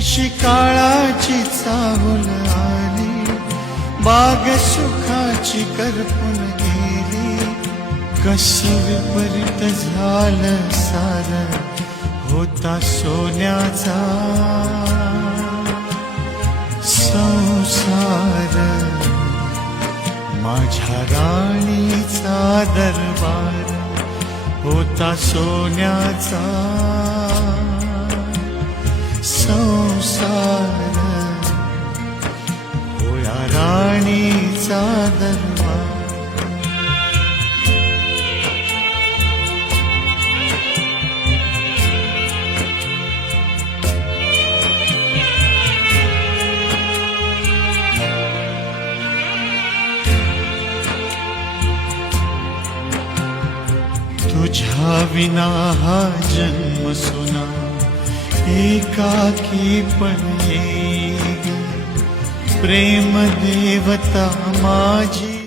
अशी काळाची चाहुल आली, बाग सुखाची करपून गेली. कशी विपरीत झालं सारं, होता सोन्याचा संसार. माझ्या राणीचा दरबार होता सोन्याचा संसार. होया राणीचा दरबार. तुझ्या विना हा जन्म सुना, एकाकी पण येईल. प्रेम देवता माझी